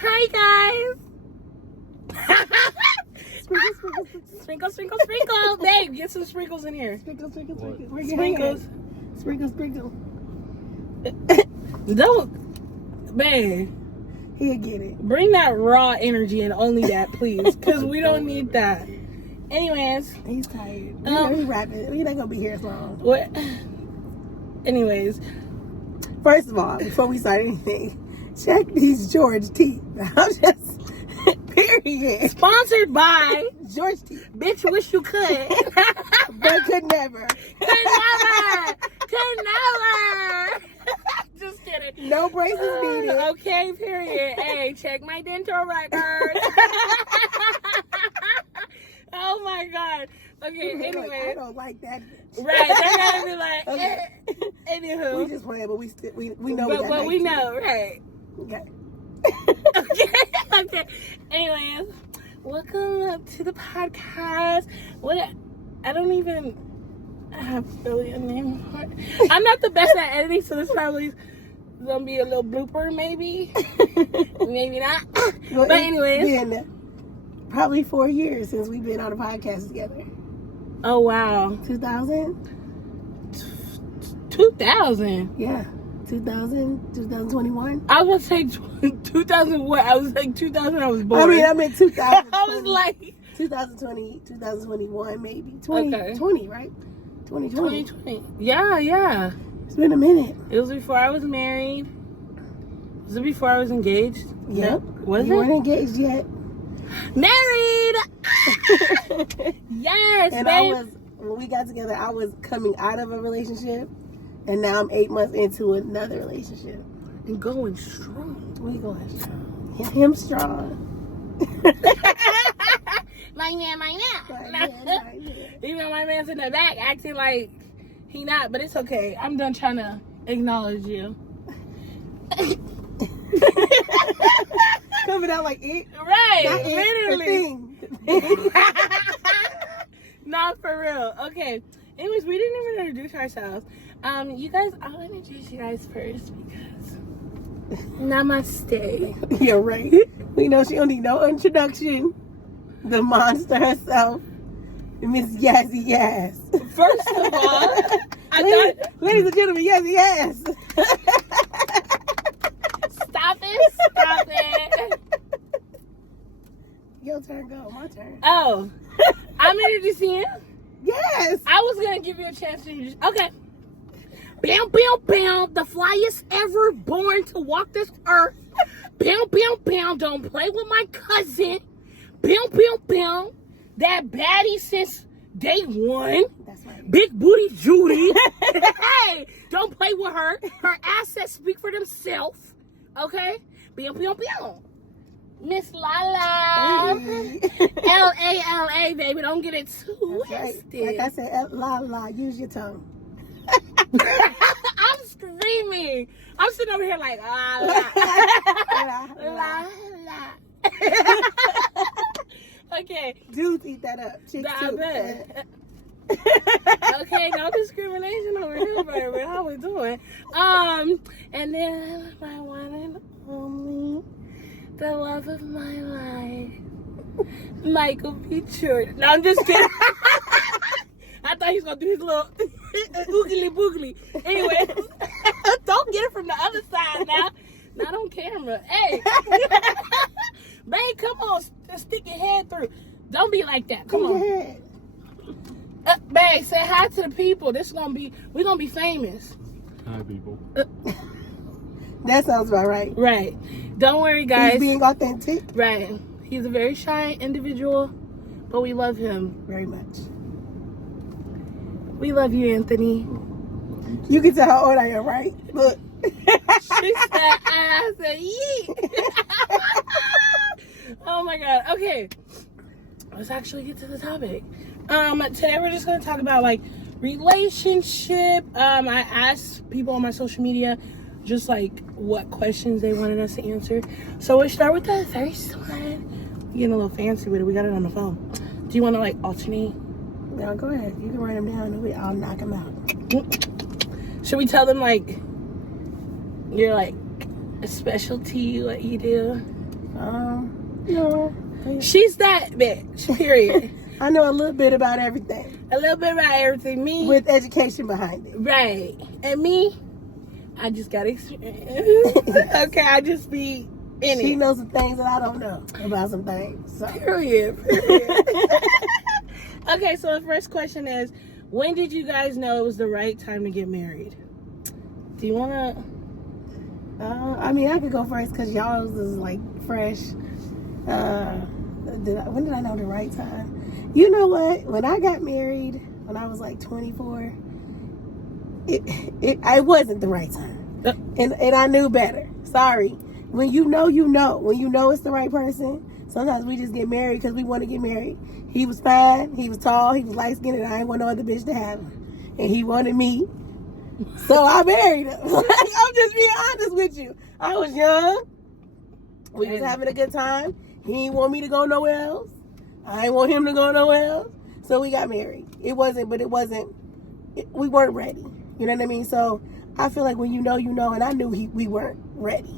Hi guys. Sprinkle, sprinkle, sprinkle. Babe, get some sprinkles in here. Sprinkle. Sprinkles. Sprinkle. Don't, babe. He'll get it. Bring that raw energy and only that, please, because we don't need that. Anyways, he's tired. He's rapping. We're not gonna be here as long. What? Anyways, first of all, before we start anything, check these George teeth. I'm just period. Sponsored by George teeth. Bitch, wish you could, but could never. Could never. Just kidding. No braces needed. Okay, period. Hey, check my dental records. Oh my God. Okay, anyway. Like, I don't like that bitch. Right, they're gonna be like, okay. Anywho. We just playing, but we know but we know, right. Okay. Okay. Anyways, welcome up to the podcast. I don't even have really a name for it. I'm not the best at editing, so this probably gonna be a little blooper, maybe. Maybe not. Well, but anyways. It's been probably 4 years since we've been on a podcast together. Oh wow. 2000? 2000? Yeah. 2021. I was say 2000 what? I was like 2000 I was born. I meant 2000. I was like 2020, 2021 maybe. 20, right? 2020. 2020. Yeah. It's been a minute. It was before I was married. Was it before I was engaged? Yep. Was you it? weren't engaged yet. Married! Yes, and babe. when we got together, I was coming out of a relationship. And now I'm 8 months into another relationship. And going strong. We going strong. Him strong. My man. Even though my man's in the back acting like he not, but it's okay. I'm done trying to acknowledge you. Coming out like it. Right, not literally. Not for real. Okay. Anyways, we didn't even introduce ourselves. You guys, I'll introduce you guys first because namaste. You're right. We know she don't need no introduction. The monster herself, Miss Yazzie Yaz. First of all, ladies and gentlemen, Yazzie Yaz. Stop it. Your turn, go. My turn. Oh, I'm introducing you? Yes. I was going to give you a chance to introduce. Okay. Bam. The flyest ever born to walk this earth. Bam. Don't play with my cousin. Bam. That baddie since day one. That's right. Big booty Judy. Hey, don't play with her. Her assets speak for themselves. Okay? Bam. Miss Lala. Hey. L-A, baby. Don't get it twisted. Right. Like I said, la, use your tongue. I'm screaming. I'm sitting over here like, la. Okay. Dudes eat that up. Chicks I too. bet. Okay, no discrimination over here, baby. How we doing? And then my one and only, the love of my life, Michael B. Jordan. No, I'm just kidding. I thought he was gonna do his little oogly boogly. Anyway, don't get it from the other side now. Not on camera. Hey, babe, come on, stick your head through. Don't be like that. Come on. Babe, say hi to the people. We're gonna be famous. Hi, people. That sounds about right. Right. Don't worry, guys. He's being authentic. Right. He's a very shy individual, but we love him very much. We love you, Anthony. You can tell how old I am, right? Look. She said, I said, yeet. Oh my God. Okay. Let's actually get to the topic. Today we're just going to talk about like relationship. I asked people on my social media just like what questions they wanted us to answer. So we'll start with the first one. We're getting a little fancy with it. We got it on the phone. Do you want to like alternate? No, go ahead. You can write them down and I'll knock them out. Should we tell them like you're like a specialty, what you do? No. She's that bitch. Period. I know a little bit about everything. A little bit about everything. Me. With education behind it. Right. And me, I just got experience. Okay, I just be in it. She knows some things that I don't know about some things. So. Period. Okay, so the first question is, when did you guys know it was the right time to get married? Do you want to? I mean, I could go first because y'all's is like fresh. When did I know the right time? You know what? When I got married, when I was like 24, it wasn't the right time, and I knew better. Sorry. When you know, you know. When you know it's the right person. Sometimes we just get married because we want to get married. He was fine. He was tall. He was light skinned, and I ain't want no other bitch to have him. And he wanted me. So I married him. I'm just being honest with you. I was young. We was having a good time. He didn't want me to go nowhere else. I didn't want him to go nowhere else. So we got married. We weren't ready. You know what I mean? So I feel like when you know, and I knew we weren't ready.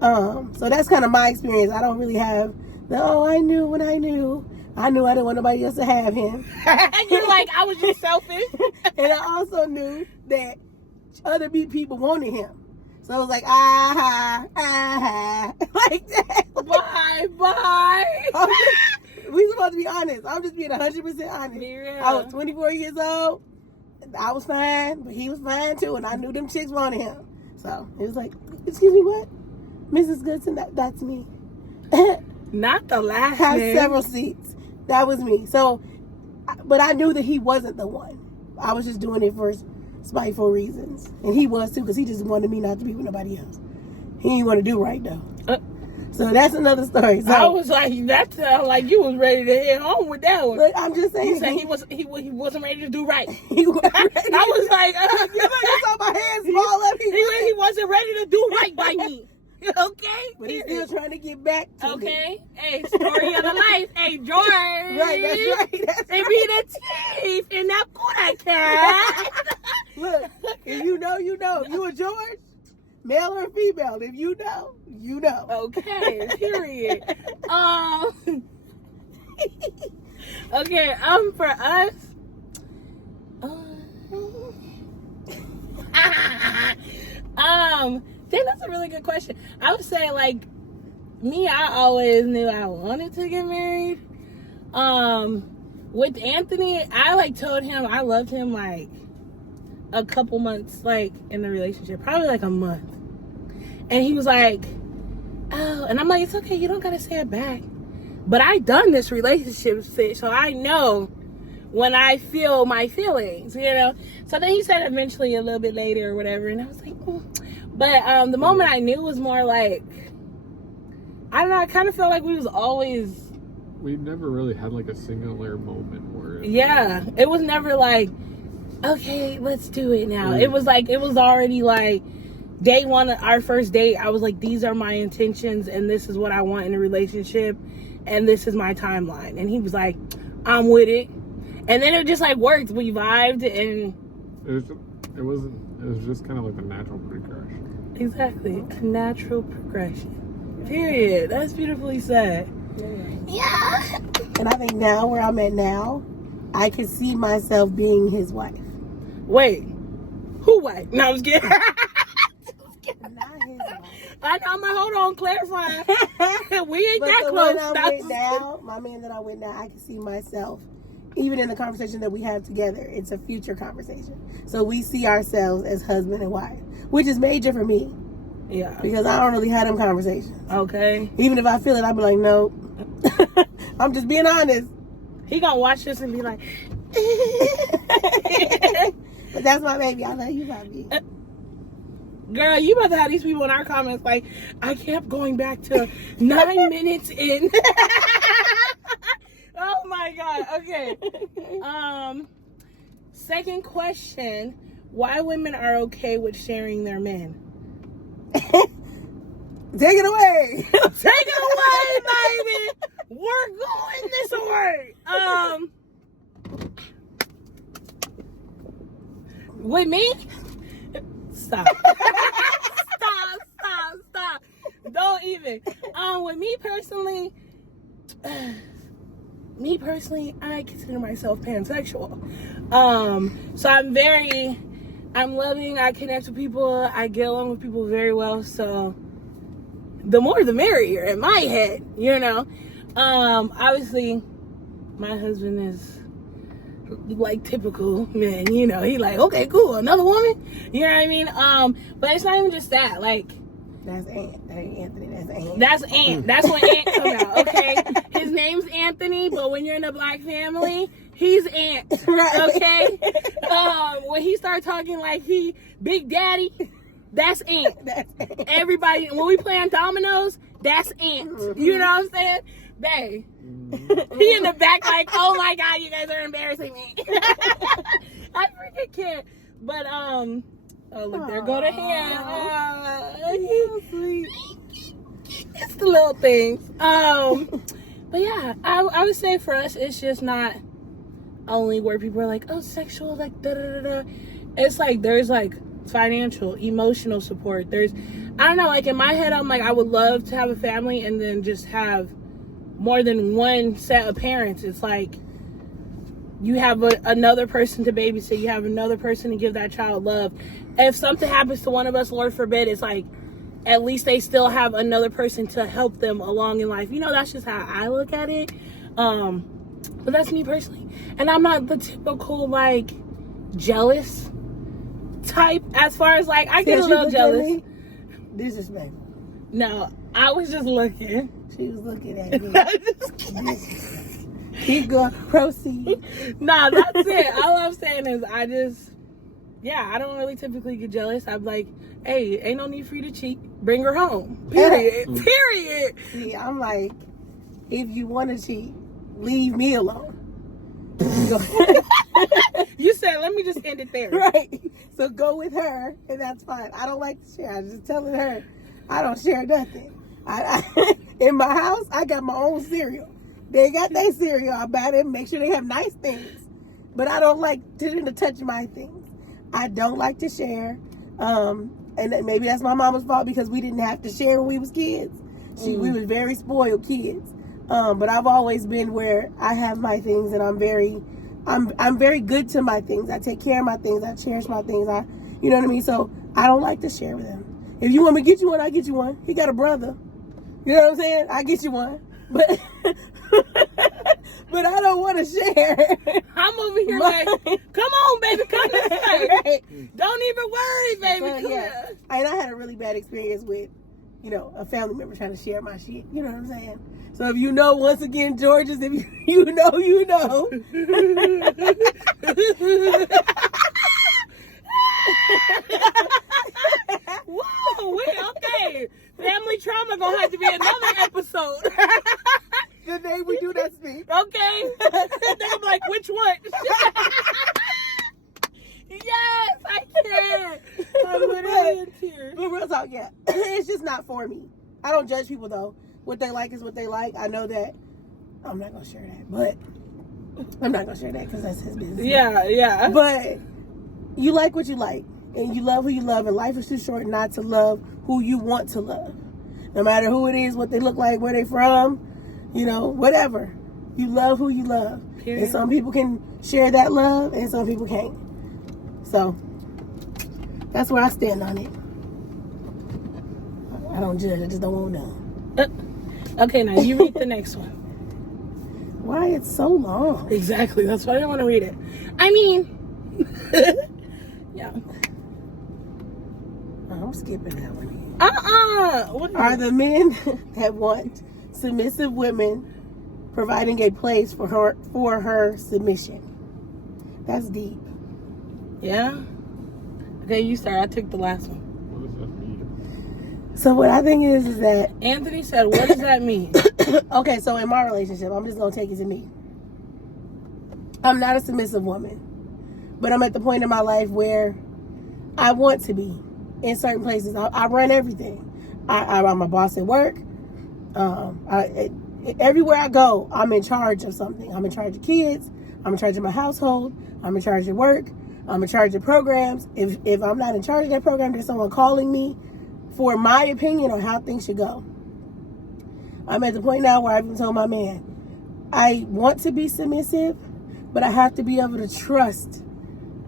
So that's kind of my experience. I don't really have I knew when I knew. I knew I didn't want nobody else to have him. And you're like, I was just selfish. And I also knew that other people wanted him. So I was like, like that. Bye. We supposed to be honest. I'm just being 100% honest. Be real. I was 24 years old. I was fine, but he was fine too. And I knew them chicks wanted him. So it was like, excuse me, what? Mrs. Goodson, that's me. Not the last Have name. several seats. That was me. So, but I knew that he wasn't the one. I was just doing it for spiteful reasons. And he was too, because he just wanted me not to be with nobody else. He didn't want to do right though. So that's another story. So, I was like, that sounded like you was ready to head home with that one. But I'm just saying. You said he wasn't ready to do right. He wasn't ready. I was like, you saw my hands fall up. He wasn't ready to do right by me. Okay? But he's still trying to get back to me. Hey, story of the life. Hey, George. Right, that's right. They be the teeth in that cat. Look, if you know, you know. If you a George, male or female, if you know, you know. Okay, period. Okay, for us, then that's a really good question. I would say, like, me, I always knew I wanted to get married. With Anthony, I, like, told him I loved him, like, a couple months, like, in the relationship. Probably, like, a month. And he was like, oh, and I'm like, it's okay, you don't gotta say it back. But I done this relationship shit, so I know when I feel my feelings, you know? So then he said eventually a little bit later or whatever, and I was like, But the moment I knew was more like, I don't know, I kind of felt like we've never really had like a singular moment where it was never like, okay, let's do it now. It was like, it was already like day one, our first date, I was like, these are my intentions and this is what I want in a relationship and this is my timeline. And he was like, I'm with it. And then it just like worked. We vibed and it was just kind of like a natural progression. Exactly. A natural progression. Period. That's beautifully said. Yeah. And I think now, where I'm at now, I can see myself being his wife. Wait. Who wife? No, I was kidding. Not his wife. I know, I'm like, hold on, clarify. We ain't But that the close. one I'm with now, my man that I'm with now, I can see myself, even in the conversation that we have together, it's a future conversation. So we see ourselves as husband and wife, which is major for me. Yeah. Because I don't really have them conversations. Okay. Even if I feel it, I'll be like, nope. I'm just being honest. He gonna watch this and be like, but that's my baby. I love you, baby. girl, you about to have these people in our comments like, I kept going back to 9 minutes in. Oh my God. Okay. Second question, why women are okay with sharing their men? Take it away. Take it away, baby. We're going this way. With me? Stop. Stop. Don't even. With me personally, I consider myself pansexual. So I'm loving, I connect with people, I get along with people very well, so the more the merrier in my head, you know. Obviously, my husband is like typical man, you know. He like, okay, cool, another woman, you know what I mean? But it's not even just that, like, that's Ant. That ain't Anthony. That's Ant. That's Ant. That's when Ant come out, okay? His name's Anthony, but when you're in a black family, he's Ant, Right. okay? When he start talking like he Big Daddy, that's Ant. That's Ant. Everybody, when we playing dominoes, that's Ant. Mm-hmm. You know what I'm saying? Bae. He in the back like, oh my God, you guys are embarrassing me. I freaking can't. But, oh, look, there go the hand. He's so sweet. It's the little things. But yeah, I would say for us, it's just not only where people are like, oh, sexual, like, da-da-da-da. It's like, there's like financial, emotional support. I don't know, like in my head, I'm like, I would love to have a family and then just have more than one set of parents. It's like, you have another person to babysit. You have another person to give that child love. If something happens to one of us, Lord forbid, it's like, at least they still have another person to help them along in life. You know, that's just how I look at it. But that's me personally. And I'm not the typical, like, jealous type as far as, like, I get a little jealous. Disrespectful. No, I was just looking. She was looking at me. Keep going. Proceed. Nah, that's it. All I'm saying is I don't really typically get jealous. I'm like, hey, ain't no need for you to cheat. Bring her home. Period. Period. See, I'm like, if you want to cheat, leave me alone. You said, let me just end it there. Right. So go with her, and that's fine. I don't like to share. I'm just telling her, I don't share nothing. In my house, I got my own cereal. They got their cereal. I buy them, make sure they have nice things. But I don't like them to touch my things. I don't like to share. And maybe that's my mama's fault because we didn't have to share when we was kids. We was very spoiled kids. But I've always been where I have my things and I'm very good to my things. I take care of my things. I cherish my things. You know what I mean? So I don't like to share with him. If you want me to get you one, I get you one. He got a brother. You know what I'm saying? I get you one. But but I don't want to share. I'm over here like, come on, baby, come this way. Right. Don't even worry, baby. But, Come yeah. here. And I had a really bad experience with, a family member trying to share my shit. You know what I'm saying? So if you know, once again, Georges, if you know, you know. Whoa, okay. Family trauma gonna have to be another episode. The day we do that speak. Okay. Then I'm like, which one? Yes, I can. I'm literally in tears. But real talk, yeah. It's just not for me. I don't judge people though. What they like is what they like. I know that. I'm not gonna share that, but I'm not gonna share that because that's his business. Yeah. But you like what you like, and you love who you love, and life is too short not to love who you want to love. No matter who it is, what they look like, where they from, whatever. You love who you love. Period. And some people can share that love, and some people can't. So that's where I stand on it. I don't judge. I just don't want to know. Okay, now you read the next one. Why it's so long? Exactly. That's why I didn't want to read it. I mean, yeah. I'm skipping that one. What Are the men that want submissive women providing a place for her submission? That's deep. Yeah. Okay, you start. I took the last one. What does that mean? So what I think is that Anthony said, what does that mean? okay, so in my relationship, I'm just gonna take it to me. I'm not a submissive woman, but I'm at the point in my life where I want to be in certain places. I run everything. I'm a boss at work. Everywhere I go, I'm in charge of something. I'm in charge of kids. I'm in charge of my household. I'm in charge of work. I'm in charge of programs. If I'm not in charge of that program, there's someone calling me for my opinion on how things should go. I'm at the point now where I've even told my man, I want to be submissive, but I have to be able to trust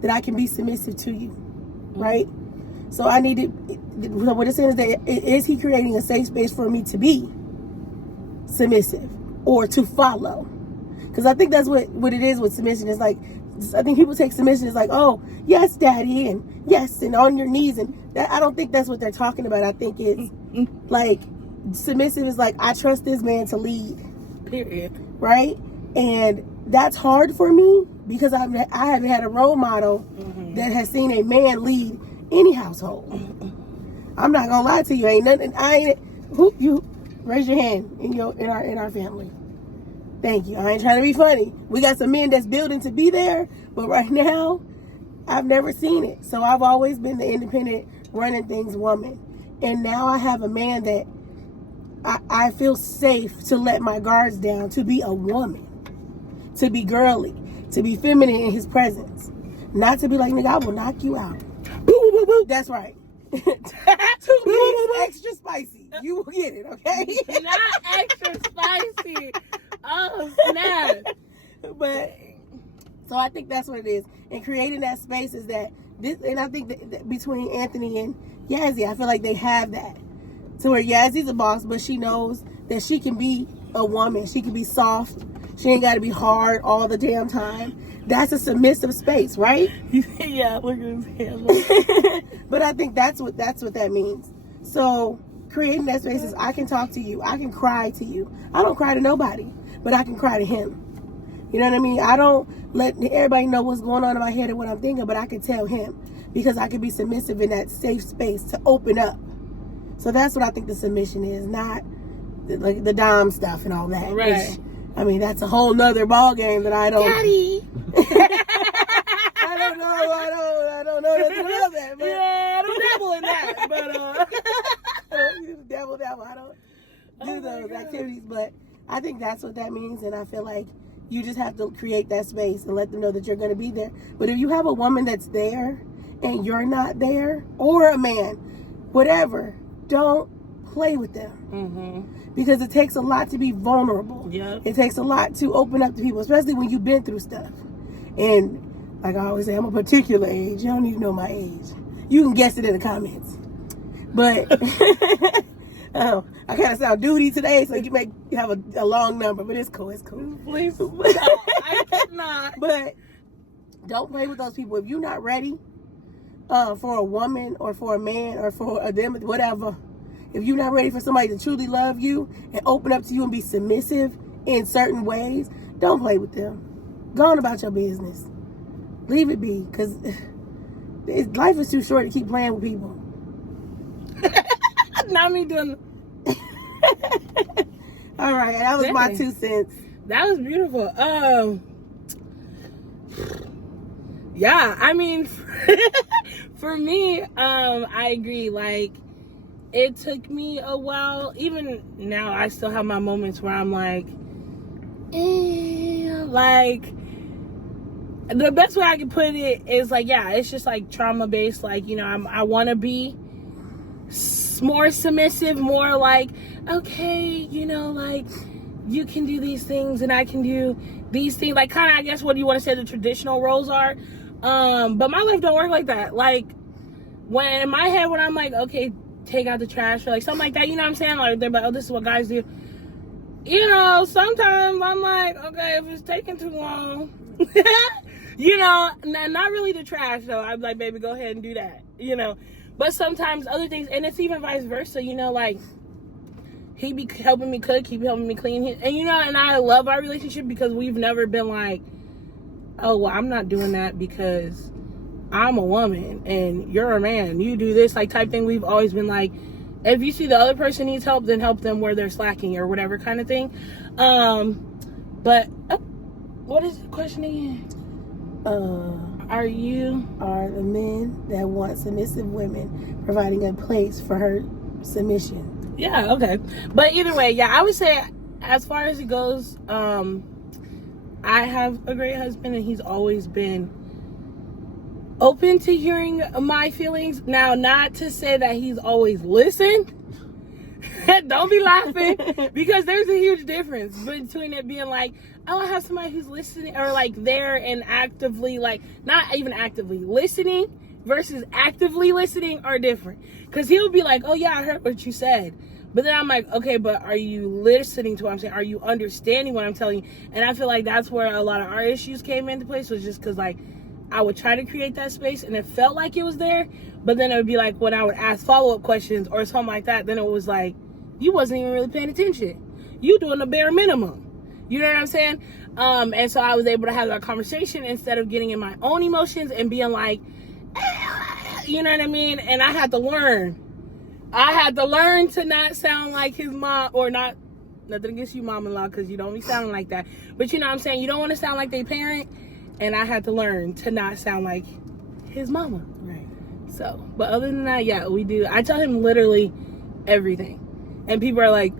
that I can be submissive to you, right? So I need to, what it's saying is that, is he creating a safe space for me to be submissive or to follow? Because I think that's what it is with submission. It's like, I think people take submission as like, oh, yes, daddy, and yes, and on your knees. And that, I don't think that's what they're talking about. I think it's like, submissive is like, I trust this man to lead. Period. Right? And that's hard for me because I haven't had a role model that has seen a man lead any household. I'm not gonna lie to you. Ain't nothing. You raise your hand in our family. Thank you. I ain't trying to be funny. We got some men that's building to be there, but right now, I've never seen it. So I've always been the independent, running things woman. And now I have a man that I feel safe to let my guards down, to be a woman, to be girly, to be feminine in his presence. Not to be like, nigga, I will knock you out. That's right. Extra spicy. You will get it, okay? Not extra spicy. Oh, snap. But, so I think that's what it is. And creating that space is that, and I think that between Anthony and Yazzie, I feel like they have that. To where Yazzie's a boss, but she knows that she can be a woman. She can be soft. She ain't got to be hard all the damn time. That's a submissive space, right? Yeah, look at his hand. But I think that's what that means. So creating that space is, I can talk to you. I can cry to you. I don't cry to nobody, but I can cry to him. You know what I mean? I don't let everybody know what's going on in my head and what I'm thinking, but I can tell him because I can be submissive in that safe space to open up. So that's what I think the submission is, not like the dom stuff and all that. Right. Which, I mean, that's a whole nother ball game that I don't. Daddy. I don't know nothing about that. But Yeah, I don't dabble in that. But I don't dabble. I don't do those activities. But I think that's what that means, and I feel like you just have to create that space and let them know that you're going to be there. But if you have a woman that's there and you're not there, or a man, whatever, don't play with them. Because it takes a lot to be vulnerable. Yep. It takes a lot to open up to people, especially when you've been through stuff. And like I always say, I'm a particular age. You don't need to know my age. You can guess it in the comments. But I kind of sound duty today, so you may have a long number, but it's cool. It's cool. please, no, I cannot. But don't play with those people. If you're not ready for a woman or for a man or for a them, whatever, if you're not ready for somebody to truly love you and open up to you and be submissive in certain ways, don't play with them. Go on about your business. Leave it be, because life is too short to keep playing with people. Not me doing. All right, that was my 2 cents. That was beautiful. Yeah, I mean, for me, I agree. Like, it took me a while. Even now, I still have my moments where I'm like, like, the best way I can put it is like, yeah, it's just like trauma based. Like, you know, I want to be more submissive, more like, okay, you know, like, you can do these things and I can do these things. Like, kind of, I guess, what do you want to say the traditional roles are? But my life don't work like that. Like, when in my head, when I'm like, okay, take out the trash or like something like that, you know what I'm saying? Like, they're like, oh, this is what guys do. You know, sometimes I'm like, okay, if it's taking too long, you know, not really the trash though. I'm like, baby, go ahead and do that, you know. But sometimes other things, and it's even vice versa, you know, like, he be helping me cook, he be helping me clean, and you know, and I love our relationship because we've never been like, oh, well, I'm not doing that because I'm a woman and you're a man, you do this, like, type thing. We've always been like, if you see the other person needs help, then help them where they're slacking or whatever kind of thing. But what is the question again? Are the men that want submissive women providing a place for her submission? Yeah, okay. But either way, yeah, I would say as far as it goes, I have a great husband and he's always been open to hearing my feelings. Now, not to say that he's always listened, Don't be laughing, because there's a huge difference between it being like, oh, I have somebody who's listening, or like there and actively, like not even actively listening versus actively listening are different. Because he'll be like, oh yeah, I heard what you said. But then I'm like, okay, but are you listening to what I'm saying? Are you understanding what I'm telling you? And I feel like that's where a lot of our issues came into place, was just because like I would try to create that space and it felt like it was there. But then it would be like when I would ask follow-up questions or something like that, then it was like, you wasn't even really paying attention. You doing the bare minimum. You know what I'm saying? And so I was able to have that conversation instead of getting in my own emotions and being like, you know what I mean? And I had to learn. To not sound like his mom, or not, nothing against you, mom-in-law, because you don't be sounding like that. But you know what I'm saying? You don't want to sound like their parent. And I had to learn to not sound like his mama. Right. So, but other than that, yeah, we do. I tell him literally everything. And people are like,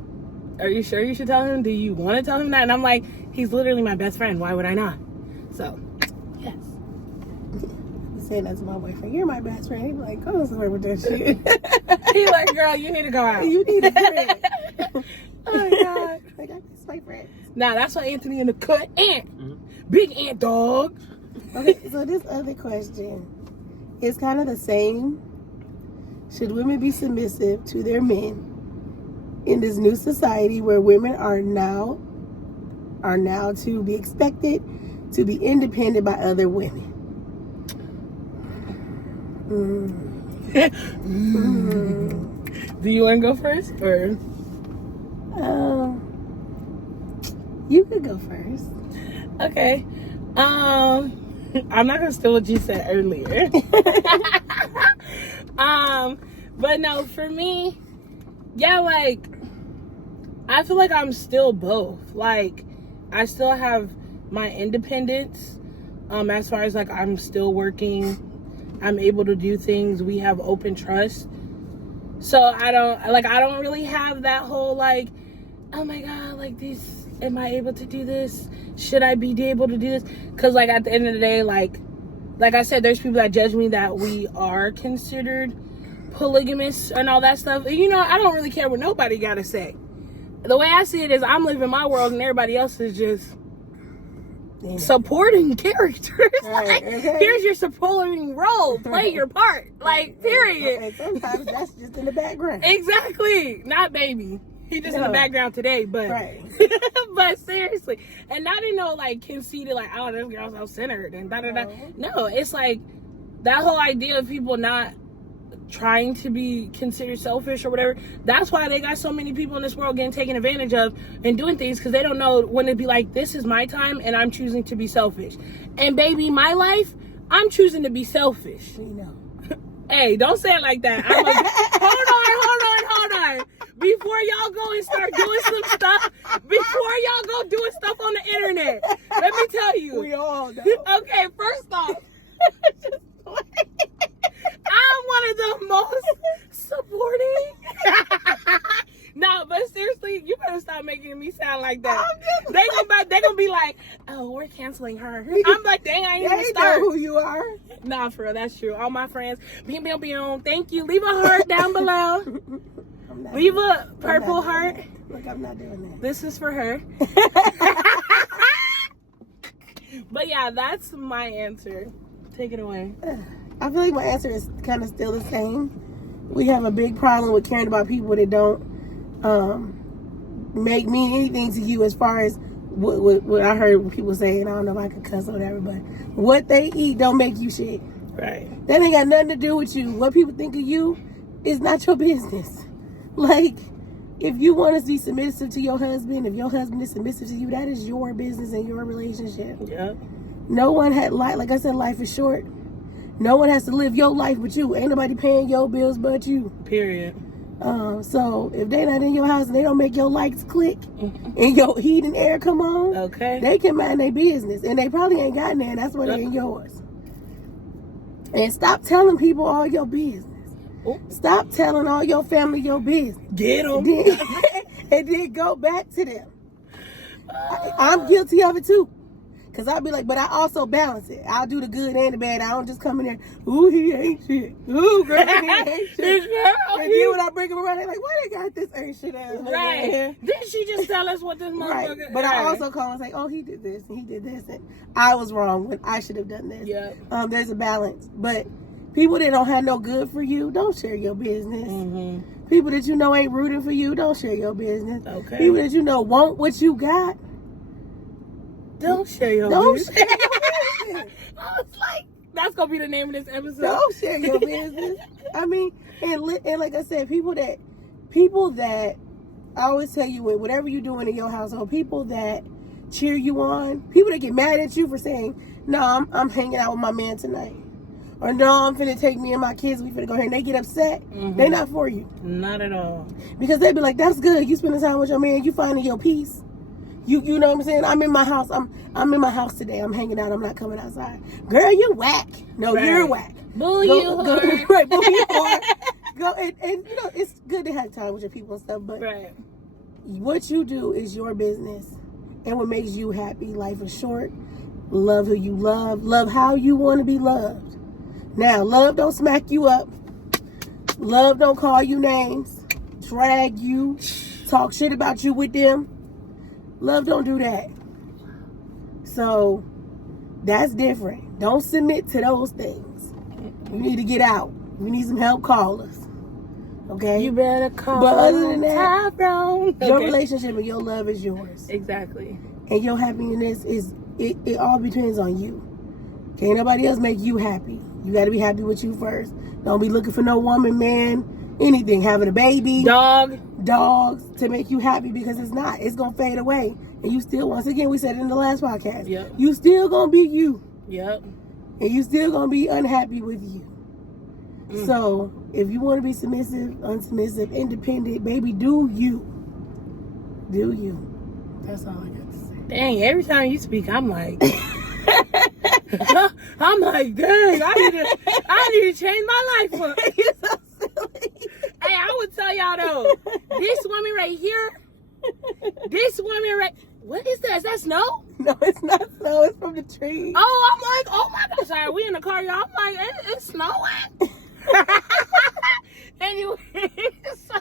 are you sure you should tell him? Do you want to tell him that? And I'm like, he's literally my best friend. Why would I not? So, yes. Saying that to my boyfriend, you're my best friend. He's like, go somewhere with that shit. He's like, girl, you need to go out. You need a friend. Oh my God. Like, I miss my friend. Nah, that's why Anthony in the cut. Big ant dog. Okay, so this other question is kind of the same. Should women be submissive to their men in this new society where women are now to be expected to be independent by other women? Do you want to go first, or? You could go first. Okay. I'm not gonna steal what you said earlier. But no, for me, yeah, like I feel like I'm still both. Like I still have my independence. As far as like I'm still working. I'm able to do things. We have open trust. So I don't really have that whole like, oh my God, like this, am I able to do this? Should I be able to do this? Because like at the end of the day, like I said, there's people that judge me that we are considered polygamous and all that stuff. And, you know, I don't really care what nobody got to say. The way I see it is I'm living my world and everybody else is just supporting characters. Right, like, here's your supporting role. Play your part. Like, period. And sometimes that's just in the background. Exactly. Not baby. He just in the background today, but right. but seriously. And not in no like conceited, like, oh, this girl's self-centered and da-da-da. No, it's like that whole idea of people not trying to be considered selfish or whatever. That's why they got so many people in this world getting taken advantage of and doing things, because they don't know when to be like, this is my time and I'm choosing to be selfish. And baby, my life, I'm choosing to be selfish. You know. Hey, don't say it like that. Hold on. Before y'all go and start doing some stuff, before y'all go doing stuff on the internet, let me tell you. We all know. Okay, first off, I'm one of the most supporting. No, but seriously, you better stop making me sound like that. They gonna be like, oh, we're canceling her. I'm like, dang, I ain't even start. Know who you are. Nah, for real, that's true. All my friends, thank you. Leave a heart down below. Leave a purple heart. Look, I'm not doing that. This is for her. But yeah, that's my answer. Take it away. I feel like my answer is kind of still the same. We have a big problem with caring about people that don't mean anything to you, as far as what I heard people say, and I don't know if I could cuss or whatever, but what they eat don't make you shit. Right. That ain't got nothing to do with you. What people think of you is not your business. Like, if you want to be submissive to your husband, if your husband is submissive to you, that is your business and your relationship. Yeah. No one had like I said, life is short. No one has to live your life but you. Ain't nobody paying your bills but you. Period. So if they not in your house and they don't make your lights click and your heat and air come on, okay, they can mind their business, and they probably ain't gotten there, and that's why they in yours. And stop telling people all your business. Stop telling all your family your business. Get them. And then go back to them. I'm guilty of it too. Cause I'll be like, but I also balance it. I'll do the good and the bad. I don't just come in there, ooh, he ain't shit. Ooh, girl, he ain't shit. And then when I bring him around, they're like, why they got this ain't shit ass? Right. Didn't she just tell us what this motherfucker? Right. But I also call and say, oh, he did this and he did this, and I was wrong when I should have done this. Yeah. There's a balance, but people that don't have no good for you, don't share your business. Mm-hmm. People that you know ain't rooting for you, don't share your business. Okay. People that you know want what you got, don't share your business. Share your business. I was like, that's gonna be the name of this episode. Don't share your business. I mean, and like I said, people that I always tell you, whatever you're doing in your household, people that cheer you on, people that get mad at you for saying, no, I'm hanging out with my man tonight. Or no, I'm finna take me and my kids, we finna go here, and they get upset, they not for you. Not at all. Because they be like, that's good, you spending time with your man, you finding your peace. You know what I'm saying? I'm in my house, I'm in my house today, I'm hanging out, I'm not coming outside. Girl, you whack. No, right. You're whack. Boo you hard. Right, boo you hard. Go and you know, it's good to have time with your people and stuff, but right. What you do is your business. And what makes you happy. Life is short. Love who you love. Love how you want to be loved. Now, love don't smack you up. Love don't call you names. Drag you. Talk shit about you with them. Love don't do that. So, that's different. Don't submit to those things. You need to get out. You need some help, call us. Okay? You better call. But other than that, Tyrone. your relationship and your love is yours. Exactly. And your happiness is, it all depends on you. Can't nobody else make you happy. You got to be happy with you first. Don't be looking for no woman, man, anything. Having a baby. Dogs to make you happy, because it's not. It's going to fade away. And you still, once again, we said it in the last podcast. Yep. You still going to be you. Yep. And you still going to be unhappy with you. So, if you want to be submissive, unsubmissive, independent, baby, do you. Do you. That's all I got to say. Dang, every time you speak, I'm like, I'm like, dang, I need to change my life up. You're so silly. Hey, I would tell y'all though, this woman right here, what is that? Is that snow? No, it's not snow. It's from the tree. Oh, I'm like, oh my gosh. Sorry, we in the car, y'all. I'm like, it's snowing. Anyway,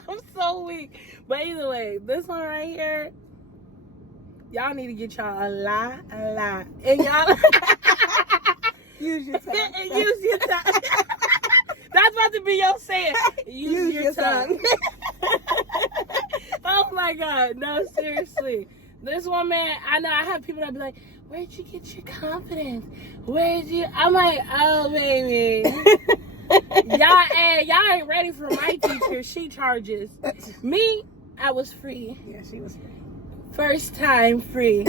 I'm so weak. But either way, this one right here, y'all need to get y'all a lot. And y'all use your tongue. Use your tongue. That's about to be your saying. Use your tongue. Oh my God. No, seriously. This one, man, I know I have people that be like, where'd you get your confidence? I'm like, oh, baby. Y'all ain't ready for my teacher. She charges. Me, I was free. Yeah, she was free. First time free.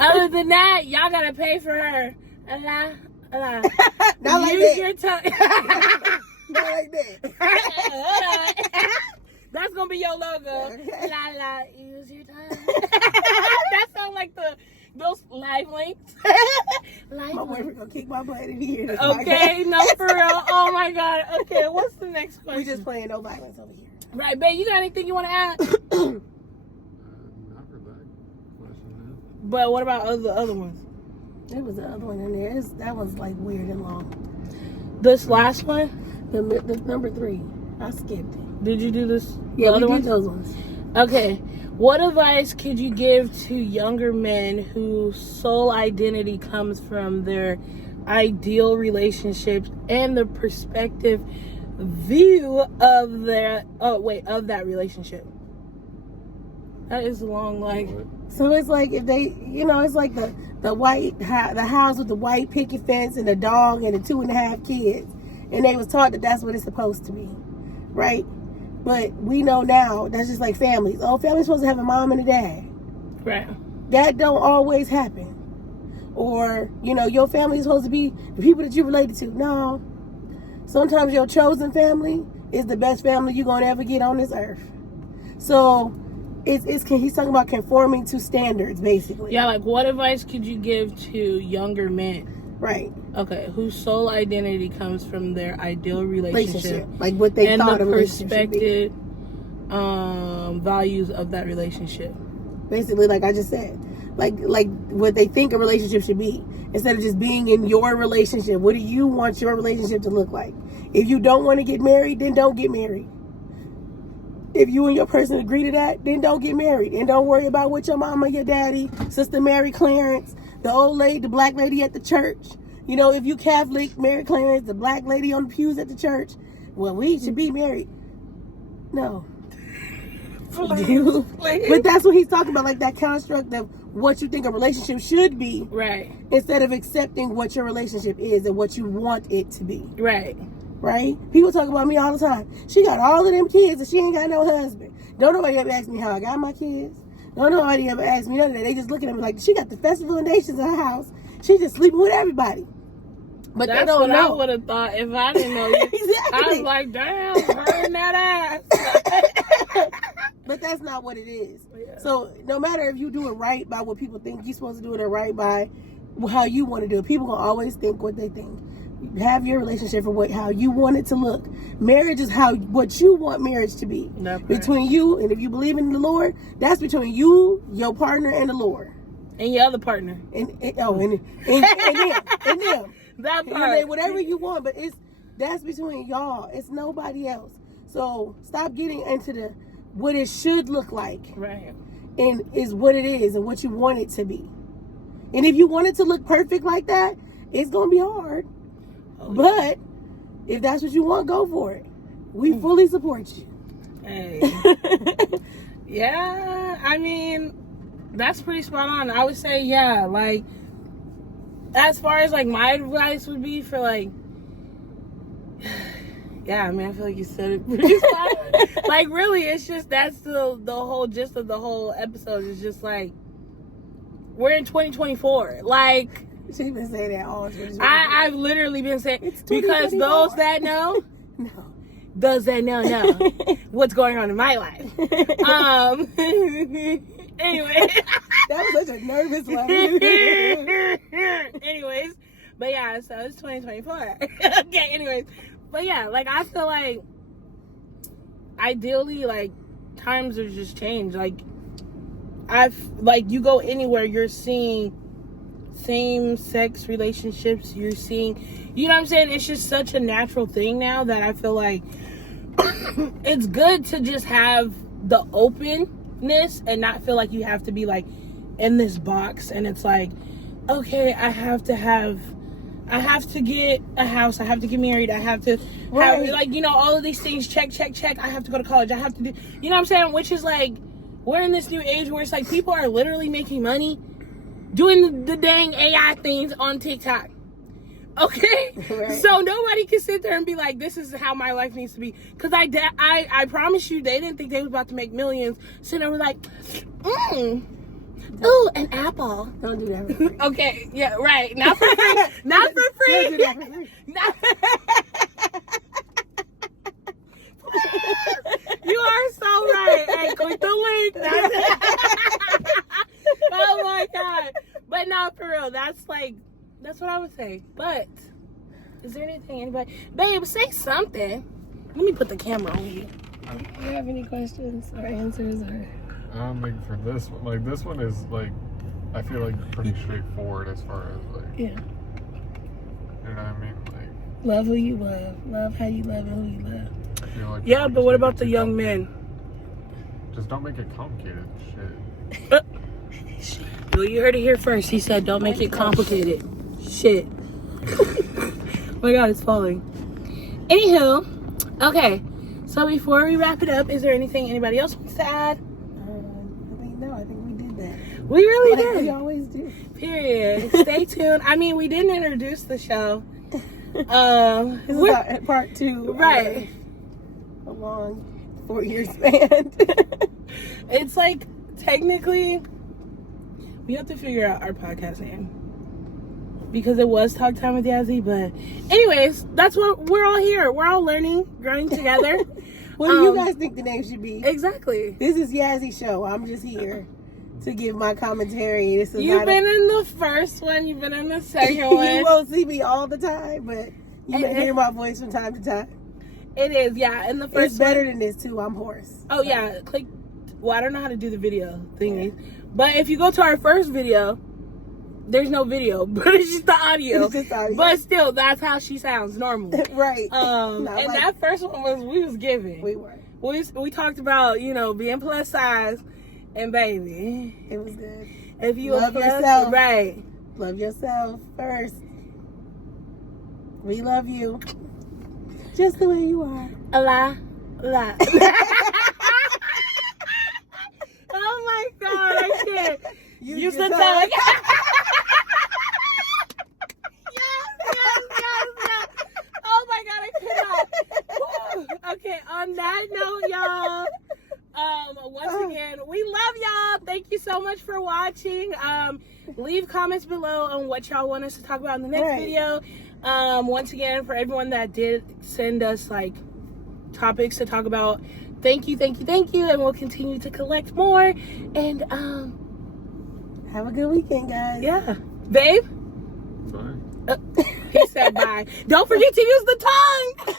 Other than that, y'all gotta pay for her. Allah. Not like Use that. your tongue. Not like that. That's gonna be your logo. La, use your tongue. That sounds like those live links. My boyfriend gonna kick my butt in here. Okay, no, for real. Oh my God. Okay, what's the next question? We just playing no violence over here. Right, babe, you got anything you want to add? Not for that question. But what about the other ones? There was the other one in there. That was like weird and long. This last one? The number 3. I skipped it. Did you do this? Yeah, the other we ones? did those ones. Okay. What advice could you give to younger men whose sole identity comes from their ideal relationships and the perspective view of of that relationship? That is long, like. So it's like if they, it's like the house with the white picket fence and the dog and the 2.5 kids, and they was taught that that's what it's supposed to be, right? But we know now that's just like families. Oh, family's supposed to have a mom and a dad. Right. That don't always happen. Or, your family is supposed to be the people that you related to. No. Sometimes your chosen family is the best family you're going to ever get on this earth. So, he's talking about conforming to standards, basically. Yeah, like what advice could you give to younger men? Right. Okay, whose sole identity comes from their ideal relationship. Like what they and thought the a relationship should be. values of that relationship. Basically, like I just said, like what they think a relationship should be, instead of just being in your relationship. What do you want your relationship to look like? If you don't want to get married, then don't get married. If you and your person agree to that, then don't get married. And don't worry about what your mama, your daddy, Sister Mary Clarence, the old lady, the black lady at the church. You know, if you Catholic, Mary Clarence, the black lady on the pews at the church, well, we should be married. No. But that's what he's talking about, like that construct of what you think a relationship should be. Right. Instead of accepting what your relationship is and what you want it to be. Right. Right? People talk about me all the time. She got all of them kids and she ain't got no husband. Don't nobody ever ask me how I got my kids. Don't nobody ever ask me none of that. They just look at me like, she got the festival of nations in her house. She just sleeping with everybody. But that's they don't what know. I would have thought if I didn't know you. Exactly. I was like, damn, burn that ass. But that's not what it is. Yeah. So no matter if you do it right by what people think you're supposed to do it, or right by how you want to do it, people gonna always think what they think. Have your relationship for how you want it to look. Marriage is what you want marriage to be. Between you, and if you believe in the Lord, that's between you, your partner, and the Lord. And your other partner. And them. That part. Whatever you want, but that's between y'all. It's nobody else. So stop getting into what it should look like. Right. And is what it is and what you want it to be. And if you want it to look perfect like that, it's gonna be hard. Oh, but if that's what you want, go for it. We fully support you. Hey. Yeah, I mean, that's pretty spot on. I would say, yeah, like, as far as, like, my advice would be for, like, yeah, I mean, I feel like you said it pretty spot on. Like, really, it's just, that's the whole gist of the whole episode is just, like, we're in 2024. Like, she's been saying that all the I've literally been saying, because those that know, no. Those that know what's going on in my life. Anyway. That was such a nervous one. Anyways. But yeah, so it's 2024. Okay, anyways. But yeah, like, I feel like ideally, like, times are just changed. Like, you go anywhere, you're seeing same-sex relationships. You're seeing, you know what I'm saying? It's just such a natural thing now that I feel like it's good to just have the openness and not feel like you have to be, like, in this box. And it's like, okay, I have to get a house, I have to get married, I have to have, like, you know, all of these things, check. I have to go to college, I have to do, you know what I'm saying? Which is like, we're in this new age where it's like people are literally making money doing the dang AI things on TikTok. Okay? Right. So nobody can sit there and be like, this is how my life needs to be. Because I promise you, they didn't think they was about to make millions. So they were like, ooh, an apple. Don't do that for free. Okay, yeah, right. Not for free. Not for free. Don't do that for free. You are so right. Hey, click the link. Oh my God. But no, for real, that's what I would say. But is there anything babe, say something. Let me put the camera on you. Do you have any questions or answers or? Like for this one, like this one is like, I feel like pretty straightforward as far as like, yeah. You know what I mean? Like, love who you love how you love and who you love. I feel like yeah, but what about the young men? Just don't make it complicated. Shit. Well, you heard it here first. He said, don't make it complicated. Shit. Oh my God, it's falling. Anywho, okay. So before we wrap it up, is there anything anybody else wants to add? I think we did that. We really did. We always do. Period. Stay tuned. I mean, we didn't introduce the show. This is our part 2. Right. A long 4-year span. It's like, technically, we have to figure out our podcast name. Because it was Talk Time with Yazzie, but anyways, that's what we're all here. We're all learning, growing together. What do you guys think the name should be? Exactly. This is Yazzie Show. I'm just here to give my commentary. You've been in the first one. You've been in the second one. You won't see me all the time, but you may hear my voice from time to time. It is, yeah. In the first it's better than this too. I'm hoarse. Oh yeah, click. Well, I don't know how to do the video thingy. But if you go to our first video, there's no video, but it's just the audio. It's just audio. But still, that's how she sounds normally. Right. And like, that first one we was giving. We were. We talked about, you know, being plus size, and baby, It was good. if you Love a plus, yourself. right? Love yourself first. We love you. Just the way you are. A lie. Oh my God, I can't. You said that. Yes. Oh my God, I cannot. Okay, on that note, y'all. Once again, we love y'all. Thank you so much for watching. Leave comments below on what y'all want us to talk about in the next video. Once again, for everyone that did send us like topics to talk about, thank you, and we'll continue to collect more. And have a good weekend, guys. yeah, babe. Sorry. He said bye. Don't forget to use the tongue.